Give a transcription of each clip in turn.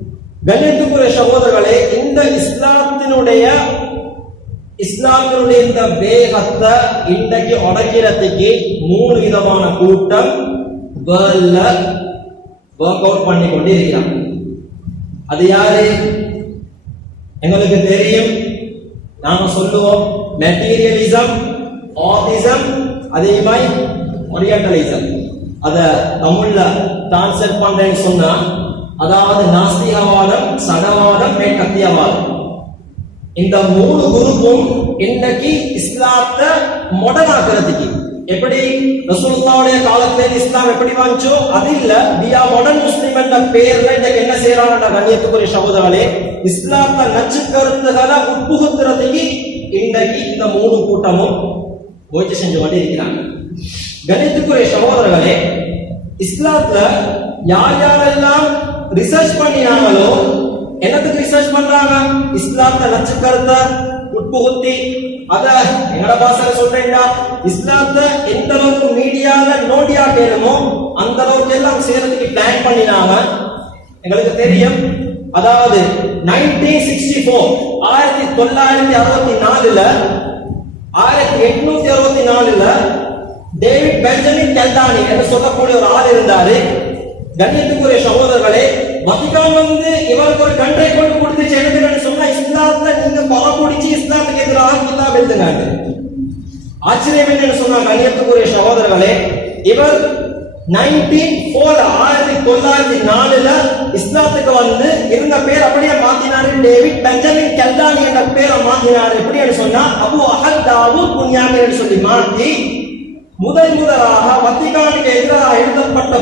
கண்ணியத்துக்குரிய சகோதரர்களே, இந்த இஸ்லாத்தினுடைய இந்த வேகத்தை இன்றைக்கு உடைக்கிறதுக்கு 3 விதமான கூட்டம் வேர்ல்ட்ல ஒர்க் அவுட் பண்ணி கொண்டு இருக்கிறாங்க. அது யாரு? எங்களுக்கு தெரியும். நாம சொல்லுவோம் மெட்டீரியலிசம், ஆத்திசம், அதே மாதிரி ஓரியண்டலிசம். அத தமிழ்ல டிரான்ஸ்லேட் பண்றேன்னு சொன்னா, அதாவது நாஸ்திகவாதம், சடவாதம், மேற்கத்தியவாதம். இந்த 3 குரூப்பும் இன்னைக்கு இஸ்லாத்தை மாடர்ன் ஆக்குறதுக்கு எப்படி ரசூலுல்லாஹ்வுடைய காலத்துல இஸ்லாம் எப்படி வந்துச்சோ அது இல்ல, வியா மாடர்ன் முஸ்லிம் என்ற பெயர்ல இன்னைக்கு என்ன செய்யறாங்க? கண்ணியத்துக்குரிய சகோதரர்களே, இஸ்லாத்தை நச்சு கருத்துக்களை உட்புகுத்துறதுக்கு இன்னைக்கு இந்த 3 கூட்டமும் முயற்சி செஞ்சு கொண்டு இருக்கிறாங்க. கண்ணியத்துக்குரிய சகோதரர்களே, இஸ்லாத்துல யார் யாரெல்லாம் ரிசர்ச் பண்ணினாங்களோ, என்னத்துக்கு ரிசர்ச் பண்றாங்க? இஸ்லாத்தை நச்சு கருத்தை உட்புகுத்தி, அத என்னோட பாஷையில சொல்றேன்னா, இஸ்லாத்தை எந்த அளவுக்கு மீடியால நோண்டியா கேளுமோ அந்த அளவுக்கு எல்லாம் செய்யறதுக்கு பிளான் பண்ணினாங்க. எங்களுக்கு தெரியும், அதாவது 1964 1964ல 1864ல டேவிட் பெஞ்சமின் கெல்டானி என்று சொல்லக்கூடிய ஒரு ஆள் இருந்தாரு. கண்ணியத்துக்குரிய சகோதரர்களே, வத்திகான் இவருக்கு ஒரு கண்ட்ரை கொண்டு கொடுத்துச்சு. என்னதுன்னு சொன்னா, இஸ்லாத்துல நீங்க கொலை குடிச்சு இஸ்லாத்துக்கு எதிராக கிதாப் எழுதுங்க. ஆச்சரியம் என்னன்னு சொன்னா, கண்ணியத்துக்குரிய சகோதரர்களே, இவர் 1904ல இஸ்லாத்துக்கு இருந்த பேர் அப்படியே மாத்தினாரு. டேவிட் பெஞ்சமின் கெல்டானி என்ற பேரை மாத்தினாரு. எப்படின்னு சொன்னா, அபு அஹத் தாவூத் புன்யாமி என்று சொல்லி மாற்றி முதலாக வத்திகானுக்கு எதிராக எழுதப்பட்ட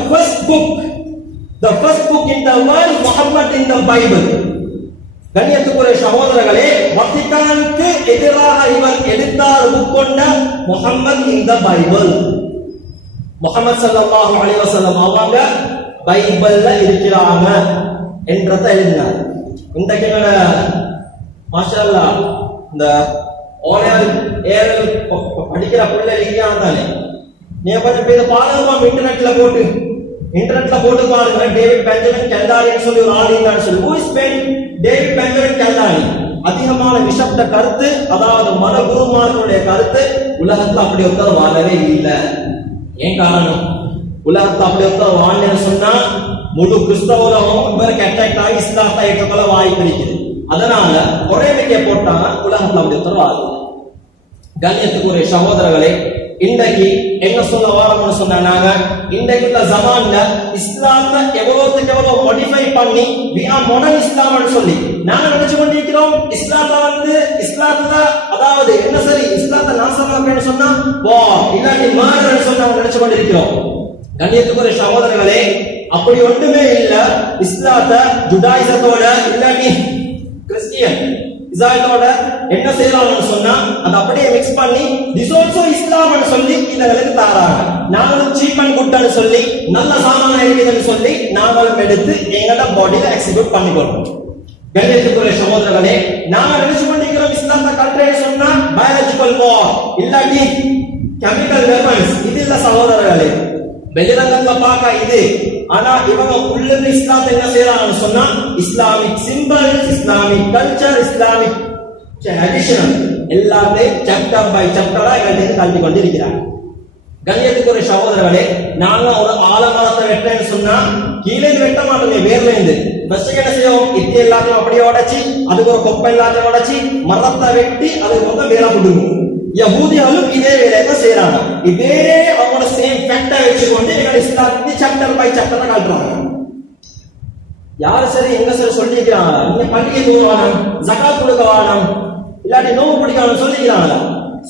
the first book in the world, Muhammad in the Bible. கண்ணியத்துக்குரிய சகோதரர்களே, வத்திகானுக்கு எதிராக இவர் எடுத்தார் புக் கொண்ட முஹம்மத் இன் த பைபிள். முஹம்மது ஸல்லல்லாஹு அலைஹி வஸல்லம் அவங்க பைபிள்ல இருக்கிறாங்க என்றத எழுதினார். இன்றைக்கு மாஷாஅல்லாஹ் இந்த ஓலையால் ஏரல் படிக்கிற பிள்ளை இருக்காங்க தானே, நீங்க கொஞ்சம் பேர் பாருங்க, இன்டர்நெட்ல போட்டு பாருங்க. டேவிட் பெஞ்சமின் கெல்டானி சொல்லி ஒரு ஆள் இருந்தான்னு சொல்லி, who is டேவிட் பெஞ்சமின் கெல்டானி? அதிகமான நிஷப்த கருத்து, அதாவது மத குருமார்களுடைய கருத்து உலகத்துல அப்படி ஒருத்தர் வாழவே இல்லை. ஏன் காரணம்? உலகத்துல அப்படி ஒருத்தர் வாழன்னு சொன்னா முழு கிறிஸ்தவ உலகம் இவருக்கு அட்டாக்ட் ஆகி இஸ்லாத்தை ஏற்றுக்கொள்ள வாய்ப்பு இருக்குது. அதனால ஒரே வைக்க போட்டாங்க, உலகத்துல அப்படி ஒருத்தர் வாழல. கண்ணியத்துக்குரிய சகோதரர்களே, இன்றைக்கு என்ன சொல்ல வாரம்னு சொன்னாங்க, இன்றைக்குள்ள ஜமான்ல இஸ்லாத்தை எவ்வளவுக்கு எவ்வளவு மாடிஃபை பண்ணி மாடர்ன் இஸ்லாம்னு சொல்லி நாங்க நினைச்சு கொண்டிருக்கிறோம். இஸ்லாத்துல அதாவது என்ன சரி, இஸ்லாத்தை நாசமாக்கன்னு சொன்னா வா இல்லாட்டி மாறுன்னு சொன்னா நினைச்சு கொண்டிருக்கிறோம். கண்ணியத்துக்குரிய சகோதரர்களே, அப்படி ஒன்றுமே இல்ல. இஸ்லாத்தை ஜுடாயிசத்தோட இல்லாட்டி கிறிஸ்டியன் இஸ்லாத்தோட என்ன செய்யலாம்னு சொன்னா அதை அப்படியே மிக்ஸ் பண்ணி திஸ் ஆல்சோ இஸ்லாம்னு சொல்லி இதங்களுக்கு தாராங்க. நாங்களும் சீப் அண்ட் குட்னு சொல்லி நல்ல சாமான இருக்குதுன்னு சொல்லி நாங்களும் எடுத்து எங்களோட பாடியில எக்ஸிக்யூட் பண்ணிக்கொள்றோம். கண்ணியத்துக்குரிய சகோதரர்களே, நாங்க நினைச்சு பண்ணிக்கிறோம் இஸ்லாத்தை கல்ட்ரேட் சொன்னா பயாலஜிக்கல் வார் இல்லாட்டி கெமிக்கல் வெப்பன்ஸ். இது இல்ல சகோதரர்களே, வெளிரங்கத்துல பார்க்க இது. ஆனா இவங்க உள்ளது இஸ்லாத்தை என்ன செய்யறாங்கன்னு சொன்னா, Islamic symbols, Islamic culture, Islamic tradition எல்லாத்தையும் சாப்டர் பை சாப்டரா எங்கள்கிட்ட கல்வி கொண்டு இருக்கிறாங்க. கண்ணியத்துக்குரிய சகோதரர்களே, நாங்க ஒரு ஆலமரத்தை வெட்டேன்னு சொன்னா கீழே வெட்ட மாட்டோமே, வேர்ல இருந்து ஃபர்ஸ்ட் என்ன செய்வோம், இத்தி எல்லாத்தையும் அப்படியே உடைச்சி அதுக்கு ஒரு கொப்பை எல்லாத்தையும் உடைச்சி மரத்தை வெட்டி அதுக்கு மொத்தம் வேலை விடுவோம். யஹூதிகளும் இதே வேலையை செய்யறாங்க. இதே அவங்களோட சேம் ஃபேக்டா வச்சுக்கொண்டு எங்க இஸ்லாத்தை சாப்டர் பை சாப்டரா காட்டுறாங்க. யாரு சரி எங்க சரி சொல்லிக்கிறாங்க, நீங்க பண்டிகை தூவானம், ஜகாத் கொடுக்க வானம், இல்லாட்டி நோவு பிடிக்கணும் சொல்லிக்கிறாங்களா?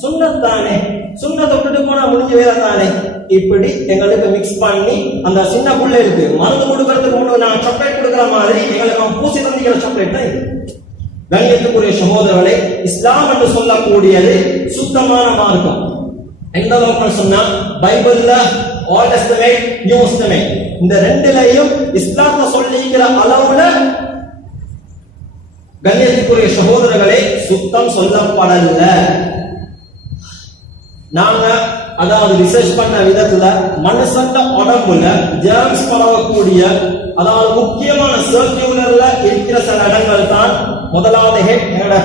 சுண்ணத்தானே, சுண்ணத்தை விட்டுட்டு போனா முடிஞ்ச வேலை தானே. இப்படி எங்களுக்கு மிக்ஸ் பண்ணி அந்த சின்ன புள்ள இருக்கு மருந்து கொடுக்கறதுக்கு முன்னாடி நான் சாக்லேட் கொடுக்குற மாதிரி எங்களுக்கு பூசி தந்திக்கிற சாக்லேட் தான் இது. கண்ணியத்துக்குரிய சகோதரர்களே, இஸ்லாம் என்று சொல்லக்கூடியது சுத்தமான மார்க்கம். எந்த அளவுக்கு சொன்னா, பைபிள்ல ஓல்ட் டெஸ்டமென்ட், நியூ டெஸ்டமென்ட் இந்த ரெண்டுலயும் இஸ்லாத்தை சொல்லிக்கிற அளவுல கண்ணியத்துக்குரிய சகோதரர்களே சுத்தம் சொல்லப்படல. நாங்க அதாவது ரிசர்ச் பண்ண விதத்துல மனுஷன் உடம்புல ஜெர்ம்ஸ் பரவக்கூடிய அதாவது முக்கியமான சர்க்குலர்ல இருக்கிற சில இடங்கள் தான். முதலாவது ஹெட் என்னோட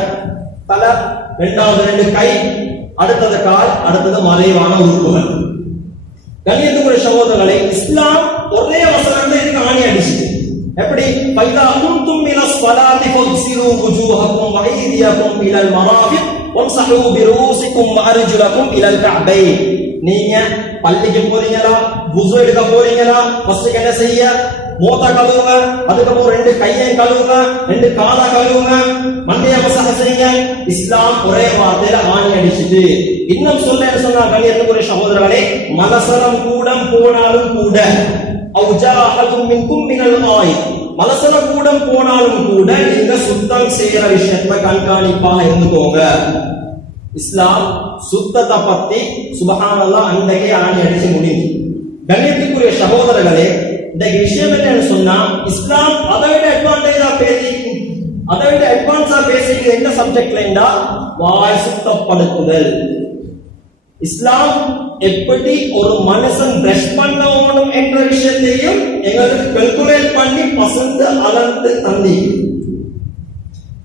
தலை, இரண்டாவது 2 கை, அடுத்தது கால், அடுத்தது மறைவான உறுப்புகள். கண்ணியத்துக்குரிய சகோதரர்களே, இஸ்லாம் ஒரே வசனத்துல இதுக்கு ஆணி அடிச்சுது. எப்படி? பைதா குந்தும் மினஸ் ஸலாத்தி ஃபக்ஸிலு wujuhakum வ ஐதியகும் இலல் மராஃபிக் வம்ஸஹு பிரூஸிக்கும் வ அர்ஜுலகும் இலல் கஅபைன். நீங்க பள்ளிக்கு போறீங்களா, வுது எடுக்க போறீங்களா, ஃபர்ஸ்ட் என்ன செய்ய? மூத்த கழுவுங்க, அதுக்கப்புறம் 2 கையையும் கழுவுங்க, 2 காலை கழுவுங்க, மண்டைய மசாஜ் செய்யுங்க. இஸ்லாம் ஒரே வார்த்தையில ஆணி அடிச்சுது. இன்னும் சொன்னா கண்ணியத்துக்குரிய சகோதரர்களே, மலசலம் கூடம் போனாலும் கூட மலசல கூடம் போனாலும் கூட நீங்க சுத்தம் செய்யற விஷயத்துல கண்காணிப்பாக இருந்துக்கோங்க. இஸ்லாம் சுத்தத்தை பத்தி சுபஹானல்லாஹ் அன்றைக்கே ஆணி அடிச்சு முடிஞ்சு. கண்ணியத்துக்குரிய சகோதரர்களே, இந்த விஷயம் என்னன்னு சொன்னா, இஸ்லாம் அதை விட அட்வான்டேஜா பேசிக்கிறது என்ன சப்ஜெக்ட்ல? வாய் சுத்தப்படுத்துதல். இஸ்லாம் எப்படி ஒரு மனுஷன் பிரஷ் பண்ணணும் என்ற விஷயத்தையும் எங்களுக்கு கல்குலேட் பண்ணி பசந்து அளந்து தந்தி.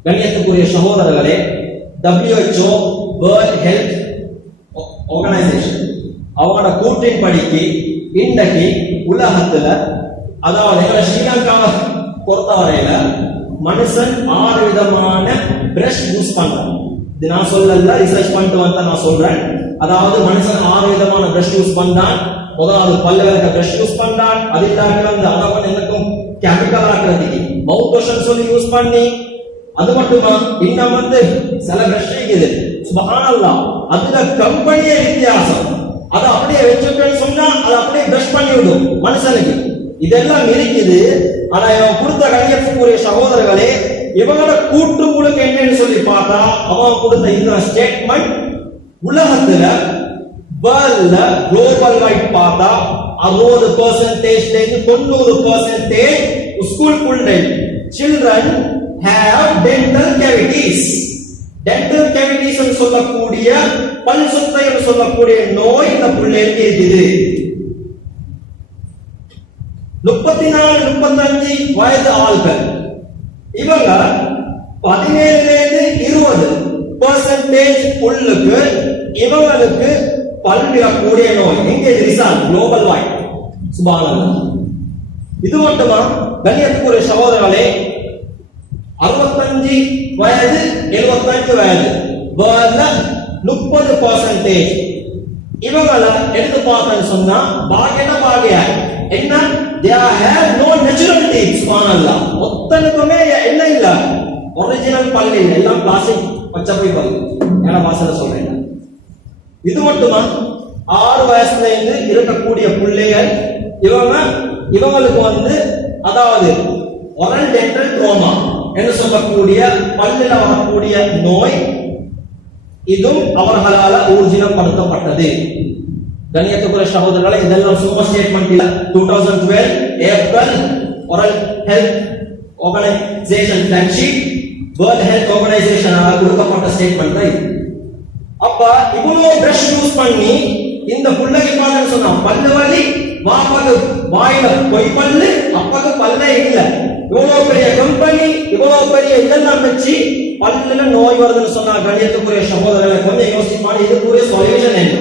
கண்ணியத்துக்குரிய சகோதரர்களே, WHO வேர்ல்ட் ஹெல்த் ஆர்கனைசேஷன் அவங்களோட கூற்றின் படிக்கு இன்றைக்கு உலகத்துல, அதாவது எங்களை ஸ்ரீலங்காவை பொறுத்தவரையில மனுஷன் 6 விதமான பிரஷ் யூஸ் பண்றான். இது நான் சொல்லல, ரிசர்ச் பண்ணிட்டு வந்தா நான் சொல்றேன். அதாவது மனுஷன் 6 விதமான பிரஷ் யூஸ் பண்றான். முதலாவது பல்லு விளக்க பிரஷ் யூஸ் பண்றான். அது இல்லாம அதாவது எனக்கும் கெமிக்கல் ஆக்குறதுக்கு மவுத் வாஷ் சொல்லி யூஸ் பண்ணி, அது மட்டுமா இன்னும் சில பிரஷ் இருக்குது சுபஹானல்லாஹ், அதுல கம்பெனியே வித்தியாசம். அதை அப்படியே வச்சுட்டேன்னு சொன்னா அதை அப்படியே பிரஷ் பண்ணி விடும் மனுஷனுக்கு. இதெல்லாம் இருக்குது. ஆனா இவன் கொடுத்த கண்ணியத்துக்குரிய சகோதரர்களே, இவங்களோட கூட்டு முழுக்க என்னன்னு சொல்லி பார்த்தா, அவன் கொடுத்த இந்த ஸ்டேட்மெண்ட் உலகத்துல வேர்ல்ட்ல குளோபல் வைட் பார்த்தா 60% 90% school children have dental cavities. dental cavities ன்னு சொல்லக்கூடிய பல் சொத்தை என்று சொல்லக்கூடிய நோய் இந்த பிள்ளைகளுக்கு இருக்குது. 34-35 வயது ஆள்கள் இவங்க 17-20% புல்லுக்கு இவங்களுக்கு பல்விடக்கூடிய நோய். எங்க ரிசல்ட் குளோபல் வைட். சுபஹானல்லாஹ். இது மட்டுமா கண்ணியத்துக்குரிய சகோதரர்களே, 65 வயது 75 வயது வேர்ல்ட்ல 30% இவங்கள எடுத்து பார்த்தேன்னு சொன்னா பாகிய என்ன? they have no natural teeth. சுபஹானல்லாஹ். ஒத்தனுக்குமே என்ன இல்ல, ஒரிஜினல் பல்லு இல்ல, எல்லாம் பிளாஸ்டிக் பச்சை பல்லு. என்ன வாசல சொல்றேன். இது மட்டுமா 6 வயசுல இருந்து இருக்கக்கூடிய பிள்ளைகள் இவங்களுக்கு அதாவது oral dental trauma என்று சொல்லக்கூடிய பல்லில் வரக்கூடிய நோய், இதுவும் அவர்களால் ஊர்ஜினப்படுத்தப்பட்டது. கண்ணியத்துக்குரிய சகோதரர்களே, இதெல்லாம் சும்மா ஸ்டேட்மெண்ட் இல்ல. 2012 April oral health organization flagship world health ஆர்கனைசேஷனால கொடுக்கப்பட்ட ஸ்டேட்மெண்ட் தான் இது. அப்ப இவ்வளவு பிரஷ் யூஸ் பண்ணி இந்த புள்ளைக்கு பார்த்தா சொன்னா பல்லு வலி, வாப்பாக்கு வாயில பொய் பல்லு, அப்பாக்கு பல்லே இல்ல. இவ்வளவு பெரிய கம்பெனி, இவ்வளவு பெரிய இதெல்லாம் வச்சு பல்லுல நோய் வருதுன்னு சொன்னா கண்ணியத்துக்குரிய சகோதரர்களை கொஞ்சம் யோசிப்பாங்க. இதுக்குரிய சொல்யூஷன் என்ன?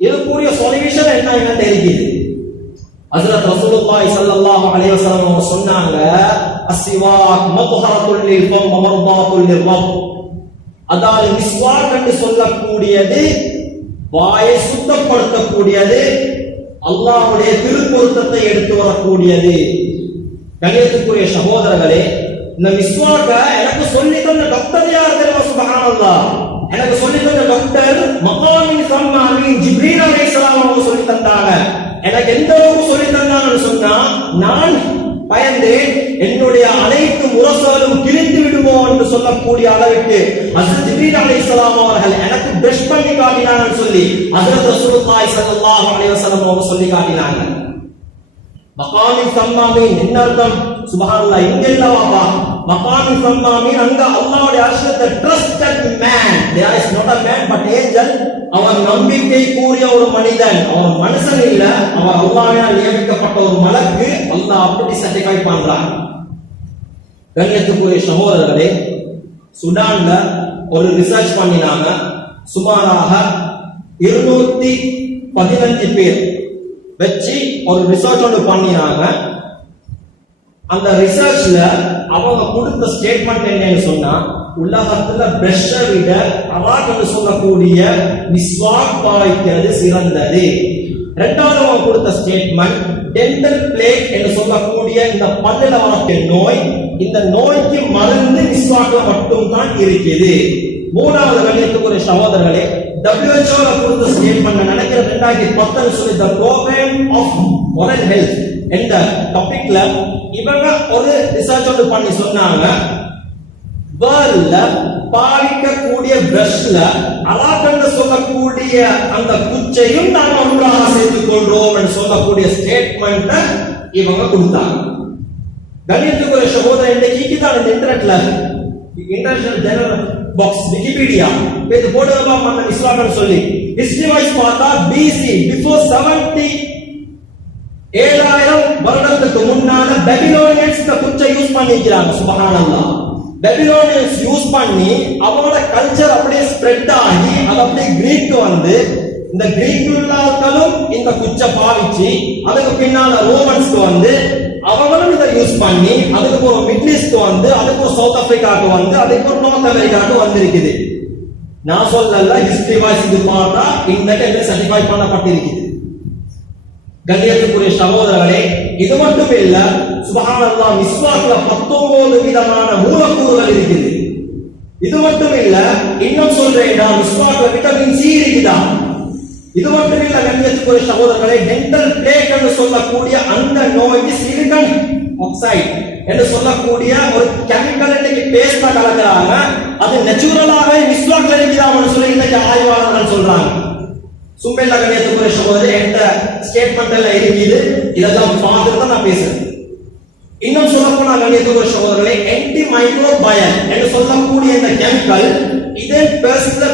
இதுக்குரிய சொல்யூஷன் என்ன தெரியுது? ஹஜ்ரத் ரசூலுல்லாஹி ஸல்லல்லாஹு அலைஹி வஸல்லம் அவங்க சொன்னாங்க, அஸ்ஸிவாக் மத்ஹரத்துல் லில் ஃபம் வ மர்தாத்துல் லிர்ரப். அதாவது மிஸ்வாக் என்று சொல்லக்கூடியது வாயை சுத்தப்படுத்தக்கூடியது, அல்லாஹ்வுடைய திருப்பொருத்தத்தை எடுத்து வரக்கூடியது. கண்ணியத்துக்குரிய சகோதரர்களே, இந்த மிஸ்வாக்க எனக்கு சொல்லி தந்த டாக்டர் யார் தெரியுமா? சுப்ஹானல்லாஹ். எனக்கு சொல்லி தந்த டாக்டர் மகாமின் சம்மாமி ஜிப்ரீல் அலைஹிஸ்ஸலாம் அவங்க சொல்லி தந்தாங்க. எனக்கு எந்த அளவுக்கு சொல்லி தந்தாங்கன்னு சொன்னா, நான் பயந்தேன் என்னுடைய அனைத்து முரசாலும் கிழித்து விடுமோ என்று சொல்லக்கூடிய அளவுக்கு ஹஜ்ரத் ஜிப்ரீல் அலைஹிஸ்ஸலாம் அவர்கள் எனக்கு பிரஷ் பண்ணி காட்டினாங்கன்னு சொல்லி ஹஜ்ரத் ரசூலுல்லாஹி ஸல்லல்லாஹு அலைஹி வஸல்லம் அவங்க சொல்லி காட்டினாங்க. மகாமின் சம்மாமி என்ன அர்த்தம்? சுப்ஹானல்லாஹ். இங்க இல்லவாப்பா மகாமி சம்மா மீன் அங்க அல்லாஹ்வுடைய அர்ஷ்ல trusted man, there is not a man but angel. அவன் நம்பிக்கை கூறிய ஒரு மனிதன், அவன் மனுஷன் இல்ல, அவன் அல்லாஹ்வால் நியமிக்கப்பட்ட ஒரு மலக்கு. அல்லாஹ் அப்படி சர்டிஃபை பண்றான். கண்ணியத்துக்குரிய சகோதரர்களே, சுடான்ல ஒரு ரிசர்ச் பண்ணினாங்க. சுமாராக 215 பேர் வச்சு ஒரு ரிசர்ச் ஒன்று பண்ணினாங்க. அந்த ரிசர்ச்ல அவங்க கொடுத்த ஸ்டேட்மெண்ட் என்னன்னு சொன்னா, உலகத்துல பிரஷ்ஷை விட அவாக்கு சொல்லக்கூடிய மிஸ்வாக் பாய்க்கிறது சிறந்தது. இரண்டாவது அவங்க கொடுத்த ஸ்டேட்மெண்ட், டென்டல் பிளேக் என்று சொல்லக்கூடிய இந்த பல்லுல வரக்கூடிய நோய், இந்த நோய்க்கு மருந்து மிஸ்வாக்ல மட்டும் தான் இருக்குது. மூணாவது கண்ணியத்துக்குரிய சகோதரர்களே, WHO கொடுத்த ஸ்டேட்மெண்ட் நினைக்கிற 2010 சொல்லி the program of oral health என்ற டாபிக்ல இவங்க ஒரு ரிசர்ச் ஒன்று பண்ணி சொன்னாங்க, வேர்ல்ட்ல பாவிக்கக்கூடிய பிரஷ்ல அலாக்கண்டு சொல்லக்கூடிய அந்த குச்சையும் நாம ஒன்றாக சேர்த்துக் கொள்றோம் என்று சொல்லக்கூடிய ஸ்டேட்மெண்ட் இவங்க கொடுத்தாங்க. கணியத்துக்குரிய சகோதரர், இன்னைக்கு தான் இந்த இன்டர்நெட்ல இன்டர்நேஷனல் ஜெனரல் பாக்ஸ் விக்கிபீடியா இது போடுறப்ப மன்ன இஸ்லாம்னு சொல்லி ஹிஸ்டரி வைஸ் பார்த்தா பிசி பிஃபோர் 70,000 வருடத்துக்கு முன்னால பாபிலோனியன்ஸ் இந்த குச்சை யூஸ் பண்ணிக்கிறாங்க. சுப்ஹானல்லாஹ், பாபிலோனியன்ஸ் யூஸ் பண்ணி அவங்களோட கல்ச்சர் அப்படியே ஸ்ப்ரெட் ஆகி அது அப்படியே கிரீக்கு வந்து இந்த கிரீக் உள்ளாக்களும் இந்த குச்சை பாவிச்சு அதுக்கு பின்னால ரோமன்ஸ்க்கு வந்து அவங்களும் இதை யூஸ் பண்ணி அதுக்கு ஒரு மிடில் ஈஸ்ட் வந்து அதுக்கு ஒரு சவுத் ஆப்பிரிக்காவுக்கு வந்து அதுக்கு ஒரு நார்த் அமெரிக்காவுக்கு வந்திருக்குது. நான் சொல்லல, ஹிஸ்டரி வாய்ஸ் இது பார்த்தா இந்த சர்டிஃபை பண்ணப்பட்டிருக்குது. கண்ணியத்துக்குரிய சகோதரர்களே, இது மட்டும் இல்ல, சுப்ஹானல்லாஹ், மிஸ்வாக்ல 19 விதமான மூலக்கூறுகள் இருக்குது. இது மட்டும் இல்ல, இன்னும் சொல்றேன்னா மிஸ்வாக்ல விட்டமின் சி இருக்குதா. இது மட்டும் இல்ல கண்ணியத்துக்குரிய சகோதரர்களே, டென்டல் பிளேக் என்று சொல்லக்கூடிய அந்த நோய்க்கு சிலிக்கன் ஆக்சைடு என்று சொல்லக்கூடிய ஒரு கெமிக்கல் இன்னைக்கு பேஸ்டா கலக்குறாங்க. அது நேச்சுரலாவே மிஸ்வாக்ல இருக்குதான்னு சொல்லி இன்னைக்கு ஆய்வாளர்கள் சொல்றாங்க. சும்பெல்ல கண்ணியத்துக்குரிய சகோதரர்களே, எந்த ஸ்டேட்மெண்ட் எல்லாம் இருக்குது, இதெல்லாம் பார்த்துட்டு தான் நான் பேசுறேன். இன்னும் சொல்ல போனா கண்ணியத்துக்குரிய சகோதரர்களே, ஆன்டி மைக்ரோபயல் என்று சொல்லக்கூடிய இந்த கெமிக்கல் இதே பேஸ்ட்ல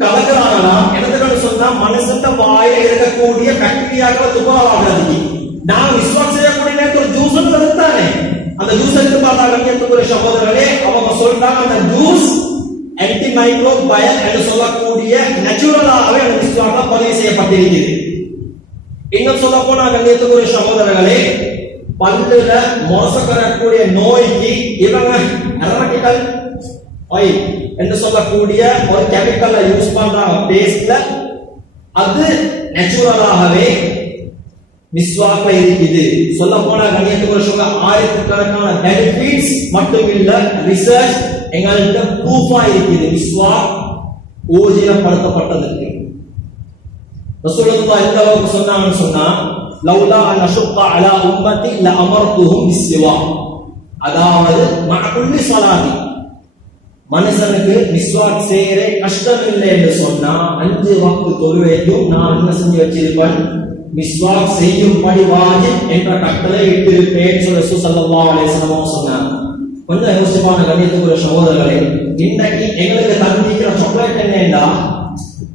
கலக்குறாங்கன்னா என்னதுன்னு சொன்னா மனுஷன் வாயில இருக்கக்கூடிய பாக்டீரியாக்களை துப்புரவாகிறது. நான் விஸ்வாஸ் செய்யக்கூடிய நேரத்தில் ஒரு ஜூஸ் ஒன்று எடுத்தானே, அந்த ஜூஸ் எடுத்து பார்த்தா கண்ணியத்துக்குரிய சகோதரர்களே, அவங்க சொல்றாங்க அந்த ஜூஸ் ஆன்டி மைக்ரோபயல் என்று சொல்லக்கூடிய நேச்சுரலாகவே அந்த விஸ்வாஸ்ல பதிவு செய்யப்பட்டிருக்கிறது. இன்னும் சொல்ல போனா கண்ணியத்துக்குரிய சகோதரர்களே, பல்லுல மோசக்கரக்கூடிய நோய்க்கு இவங்க அரோமேட்டிக்கல் ஆயில் என்று சொல்லக்கூடிய ஒரு கெமிக்கல் யூஸ் பண்றாங்க பேஸ்ட்ல. அது நேச்சுரலாகவே மிஸ்வாக்ல இருக்குது. சொல்ல போனா கண்ணியத்துக்குரிய சகோதரர்களே, ஆயிரக்கணக்கான பெனிஃபிட்ஸ் மட்டும் இல்ல, ரிசர்ச் எங்கள்கிட்ட ப்ரூஃபா இருக்குது மிஸ்வாக் ஊர்ஜிதப்படுத்தப்பட்டதற்கு. ரசூலுல்லாஹ் எந்த அளவுக்கு சொன்னாங்கன்னு சொன்னா, லௌலா அன் அஷுக்க அலா உம்மத்தி லஅமர்துஹும் பிஸ்ஸிவாக், அதாவது மஅ குல்லி ஸலாத்தி, மனுஷனுக்கு மிஸ்வாக் செய்யற கஷ்டம் இல்லை என்று சொன்னா 5 வக்து தொழுகைக்கும் நான் என்ன செஞ்சு வச்சிருப்பேன், மிஸ்வாக் செய்யும்படி வாஜிப் என்ற கட்டளை இட்டிருப்பேன் சொல்லி ரசூல் ஸல்லல்லாஹு அலைஹி வஸல்லம் சொன்னாங்க. கொஞ்சம் யோசிப்பான கண்ணியத்துக்குரிய சகோதரர்களே, இன்னைக்கு எங்களுக்கு தந்திக்கிற சாக்லேட் என்னன்னா,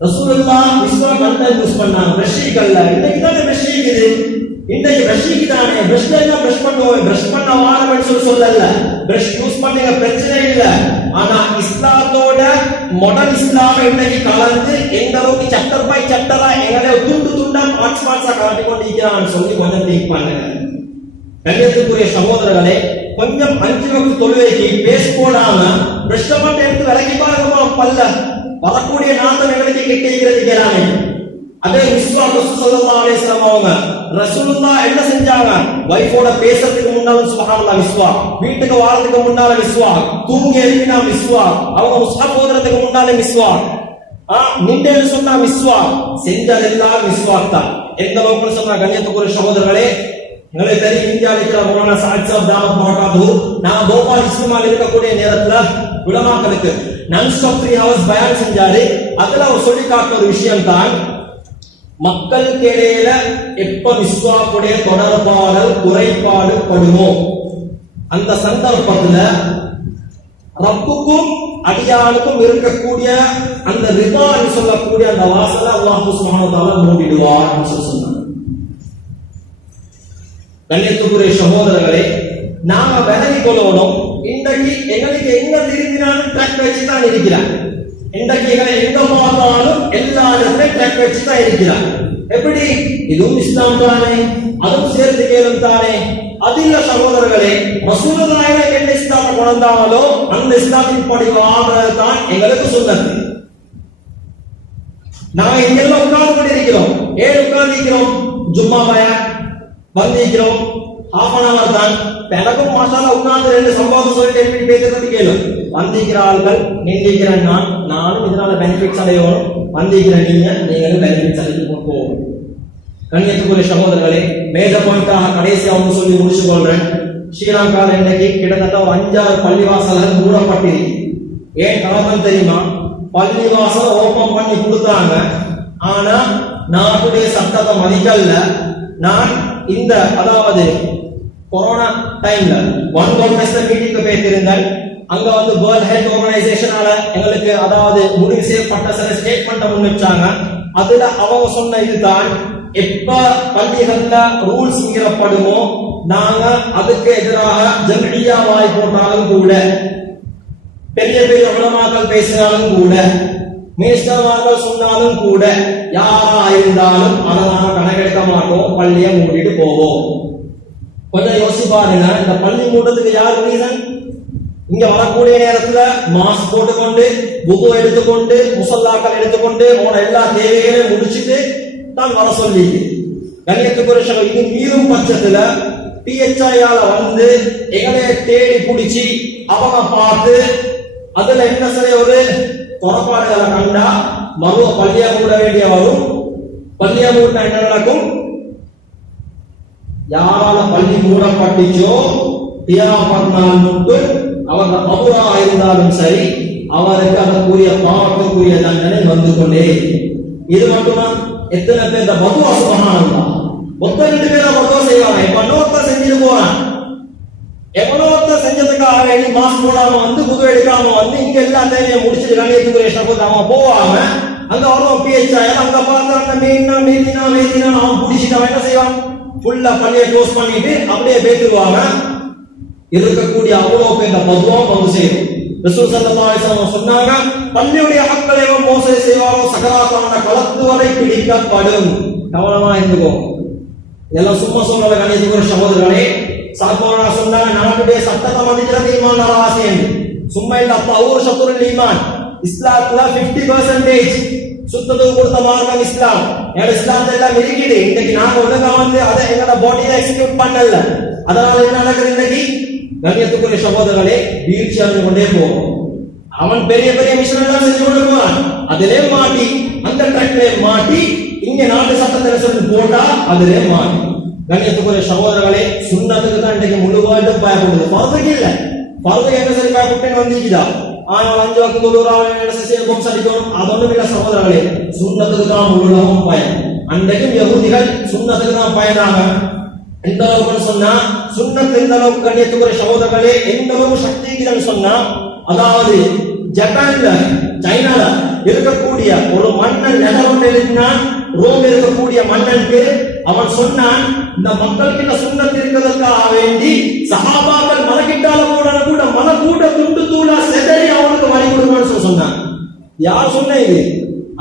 ரசூலுல்லாஹ் மிஸ்வாக் கண்டென்ட் யூஸ் பண்ணாங்க பிரஷ்ஷிக்கல்ல. இன்னைக்கு தானே பிரஷ் இருக்குது, இன்னைக்கு பிரஷ்ஷிக்கு தானே பிரஷ்ல எல்லாம் பிரஷ் பண்ணுவோம், பிரஷ் பண்ண வாரம்னு சொல்லல, பிரஷ் யூஸ் பண்ணுங்க பிரச்சனை இல்ல. ஆனா இஸ்லாத்தோட மாடர்ன் இஸ்லாம் இன்னைக்கு கலந்து எந்த அளவுக்கு சாப்டர் பை சாப்டரா எங்களை துண்டு துண்டா பார்ட்ஸா காட்டி கொண்டிருக்கிறான்னு சொல்லி கொஞ்சம் திங்க் பண்ணுங்க. கண்ணியத்துக்குரிய சகோதரர்களே, கொஞ்சம் 5 வக்து தொழுகைக்கு பேஸ் போடாம பிரஷ் மட்டும் எடுத்து விலகி பாருங்க, பல்ல வரக்கூடிய நாத்தம் எங்களுக்கு கிட்டிக்கிறாங்க. அதே மிஸ்வாக் ரசூல் ஸல்லல்லாஹு அலைஹி வஸல்லம் அவங்க ரசூலுல்லாஹ் என்ன செஞ்சாங்க, வைஃபோட பேசுறதுக்கு முன்னால சுப்ஹானல்லாஹ் மிஸ்வாக், வீட்டுக்கு வாரதுக்கு முன்னால மிஸ்வாக், தூங்கி எழுப்பினா மிஸ்வாக், அவங்க முஸ்ஹப் ஓதுறதுக்கு முன்னால மிஸ்வாக், நின்றேன்னு சொன்னா மிஸ்வாக், செஞ்சதெல்லாம் மிஸ்வாக் தான். எந்த அளவுக்கு சொன்னா கண்ணியத்துக்குரிய சகோதரர்களே, உங்களுக்கு தெரியும் இந்தியாவில் இருக்கிற மௌலானா சாஹிப் சாப் தாமத் பரகாத்துஹு, நான் போபால் இஸ்மாயில் இருக்கக்கூடிய நேரத்துல உலமாக்களுக்கு நான் ஸ்டாப் 3 ஹவர்ஸ் பயான் செஞ்சாரு. அதுல அவர் சொல்லி காட்டின ஒரு விஷயம் தான், மக்களுக்கு இடையில எப்ப மிஸ்வாக்குடைய தொடர்பாடல் குறைபாடு படுமோ அந்த சந்தர்ப்பத்துல ரப்புக்கும் அடியானுக்கும் இருக்கக்கூடிய அந்த ரிதான்னு சொல்லக்கூடிய அந்த வாசலை அல்லாஹ் சுப்ஹானஹு வ தஆலா மூடிடுவார் சொன்னாங்க. கண்ணியத்துக்குரிய சகோதரர்களே, நாம விலகி கொள்ளணும். இன்றைக்கு எங்களுக்கு எங்க திரும்பினாலும் ட்ரக் வச்சுதான் இருக்கிறார். இன்றைக்கு எங்களை எங்க பார்த்தாலும் எல்லா இடத்துலையும் ட்ரக் வச்சுதான் இருக்கிறார். எப்படி? இதுவும் இஸ்லாம் தானே, அதுவும் சேர்த்து கேளும் தானே. அது இல்ல சகோதரர்களே, ரசூலுல்லாஹி என்ன இஸ்லாமை கொண்டாங்களோ அந்த இஸ்லாமின் படி வாழ்றதுதான் எங்களுக்கு சுன்னத்து. நாங்க இங்கெல்லாம் உட்கார்ந்து கொண்டிருக்கிறோம். ஏன் உட்கார்ந்து இருக்கிறோம்? ஜும்மா பயான் வந்திருக்கிறோம், ஹாஃப் அன் அவர் தான். எனக்கும் மாஷால்லா உட்கார்ந்து 2 சம்பவத்தை சொல்லிட்டு எப்படி பேசுறது கேளு. வந்திருக்கிற ஆள்கள் நின்றிருக்கிற நானும் இதனால பெனிஃபிட்ஸ் அடையணும், வந்திருக்கிற நீங்களும் பெனிஃபிட்ஸ் அடைந்து போகணும். கண்ணியத்துக்குரிய சகோதரர்களே, மேஜர் பாயிண்டாக கடைசியா ஒன்று சொல்லி முடிச்சு கொள்றேன். ஸ்ரீலங்காவில் இன்றைக்கு கிட்டத்தட்ட ஒரு 5-6 பள்ளிவாசல்கள் மூடப்பட்டிருக்கு. ஏன் காரணம் தெரியுமா? பள்ளிவாசல் ஓபன் பண்ணி கொடுத்தாங்க, ஆனா நாட்டுடைய சட்டத்தை மதிக்கல. நான் இந்த அதாவது கொரோனா டைம்ல ஒன் கவர்மெண்ட் மீட்டிங்க்கு போயிருந்தேன். அங்க வந்து வேர்ல்ட் ஹெல்த் ஆர்கனைசேஷனால எங்களுக்கு அதாவது முடிவு செய்யப்பட்ட சில ஸ்டேட்மெண்ட் முன்னிச்சாங்க. அதுல அவங்க சொன்ன இதுதான், எப்ப பள்ளிகள்ல ரூல்ஸ் மீறப்படுமோ நாங்க அதுக்கு எதிராக ஜம்இய்யா வாய் போட்டாலும் கூட, பெரிய பெரிய உலமாக்கள் பேசினாலும் கூட, மினிஸ்டர்மார்கள் சொன்னாலும் கூட, யாரா இருந்தாலும் அதை நாங்க கணக்கெடுக்க மாட்டோம், பள்ளியை மூடிட்டு போவோம். கொஞ்சம் யோசிச்சு பாருங்க, இந்த பள்ளி மூட்டத்துக்கு யார் ரீசன்? இங்க வரக்கூடிய நேரத்துல மாஸ்க் போட்டுக்கொண்டு, புது எடுத்துக்கொண்டு, முசல்லாக்கள் எடுத்துக்கொண்டு, உன எல்லா தேவைகளையும் முடிச்சுட்டு தான் வர சொல்லி. கண்ணியத்துக்குரிய இது மீறும் பட்சத்துல PHIயால வந்து எங்களைய தேடி பிடிச்சி அவங்க பார்த்து அதுல என்ன சரி ஒரு குறைபாடுகளை கண்டா மறுவ பள்ளியா மூட வேண்டிய வரும். பள்ளியா மூட என்ன நடக்கும்? யாரால பள்ளி மூடப்பட்டுச்சோ தியாகர் நாள் மட்டும் அவர் அபுரா இருந்தாலும் சரி, அவருக்கு அதற்குரிய பாவத்துக்குரிய தண்டனை வந்து கொண்டே. இது மட்டுமா? எத்தனை பேர் இந்த பதுவா சுபஹானல்லாஹ், மொத்தம் 2 பேரை பதுவா செய்வாங்க. இப்ப இன்னொருத்தர் செஞ்சுட்டு போறான், எவ்வளோத்த செஞ்சதுக்காக வேண்டி மாஸ்க் போடாம வந்து புது எடுக்காம வந்து இங்க எல்லா தேவையை முடிச்சுட்டு கண்ணியத்துக்குரிய சகோதரர் அவன் போவாம அங்க வருவான் PHI அங்க பார்த்து அந்த மேத்தினா அவன் பிடிச்சிட்டு அவன் என்ன செய்வான்? ஃபுல்லா பள்ளியை க்ளோஸ் பண்ணிட்டு அப்படியே பேத்துருவாங்க. இருக்கக்கூடிய அவ்வளவு பேர் இந்த பதுவாவும் வந்து செய்யும். ரசூல் ஸல்லல்லாஹு அலைஹி வஸல்லம் சொன்னாங்க, பள்ளியுடைய ஹக்களை மோசடி செய்வாரோ சகராத்தான களத்து வரை பிடிக்கப்படும். கவனமா இருந்துக்கோ. இதெல்லாம் சும்மா சொல்ற கண்ணியத்துக்குரிய சகோதரர்களே, சாத்மானா சொன்னாங்க, நாட்டுடைய சட்டத்தை மதிக்கிறது ஈமான் நரவாசியம். சும்மா இல்ல தௌர் ஷத்ருல் ஈமான். இஸ்லாத்துல 50% சுத்தத்துக்கு கொடுத்த மார்க்கம் இஸ்லாம். எங்க இஸ்லாத்துல எல்லாம் இருக்குது. இன்னைக்கு நாங்க ஒழுங்கா வந்து அதை எங்களோட பாடியில எக்ஸிக்யூட் பண்ணல. அதனால என்ன நடக்குது? இன்னைக்கு கண்ணியத்துக்குரிய சகோதரர்களே, வீழ்ச்சி அடைந்து கொண்டே போகும். அவன் பெரிய பெரிய மிஷன் எல்லாம் செஞ்சு கொண்டு போறான். அதிலே மாட்டி, அந்த ட்ரக்லே மாட்டி, இங்க நாட்டு சட்டத்தை சொல்லி போட்டா அதிலே மாட்டி. கண்ணியத்துக்குரிய சகோதரர்களே, சுன்னத்துக்கு தான் இன்றைக்கு முழு வேர்ல்டும் பயப்படுது. பரதுக்கு இல்ல, பரதுக்கு என்ன சரி பயப்பட்டேன்னு வந்திருக்குதா? ஆனால் 5 வக்து தொழுறாங்க, என்ன செய்யணும் சடிக்கணும், அதொன்னும் இல்ல சகோதரர்களே. சுன்னத்துக்கு தான் முழு உலகம் பயன். அன்றைக்கும் யஹூதிகள் சுன்னத்துக்கு தான் பயனாங்க. எந்த அளவுக்கு சொன்னா, சுன்னத் எந்த அளவுக்கு கண்ணியத்துக்குரிய சகோதரர்களே, எந்த அளவுக்கு சக்திக்குன்னு சொன்னா, அதாவது ஜப்பான்ல சைனால இருக்கக்கூடிய ஒரு மன்னன் நிலவொன்று எழுதினான். ரோம் இருக்கக்கூடிய மன்னனுக்கு அவன் சொன்னான், இந்த மக்களுக்கு இந்த சுன்னத் இருக்கிறதுக்காக வேண்டி சஹாபாக்கள் மலக்கிட்டால கூட மல கூட துண்டு தூளா செதறி அவனுக்கு வழி கொடுக்கணும்னு சொன்னான். யார் சொன்ன இது?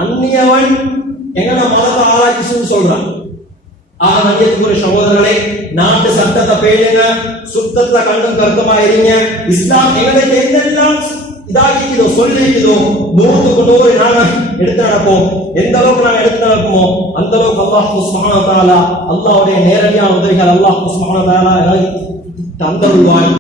அந்நியவன் எங்கட மதத்தை ஆராய்ச்சி சொல்றான். ஆகிய சகோதரர்களே, நாட்டு சட்டத்தை பேணுங்க, சுத்தத்தை கண்டும் கருத்தமா இருங்க. இஸ்லாம் எங்களுக்கு என்னெல்லாம் இதாக்கிதோ சொல்லிக்குதோ 100க்கு 100 நாங்க எடுத்து நடப்போம். எந்த அளவுக்கு நாங்க எடுத்து நடப்போமோ அந்த அளவுக்கு அல்லாஹ் சுப்ஹானஹு வ தஆலா அல்லாஹ்வுடைய நேரடியான உதவிகள் அல்லாஹ் சுப்ஹானஹு வ தஆலா தந்தருள்வான்.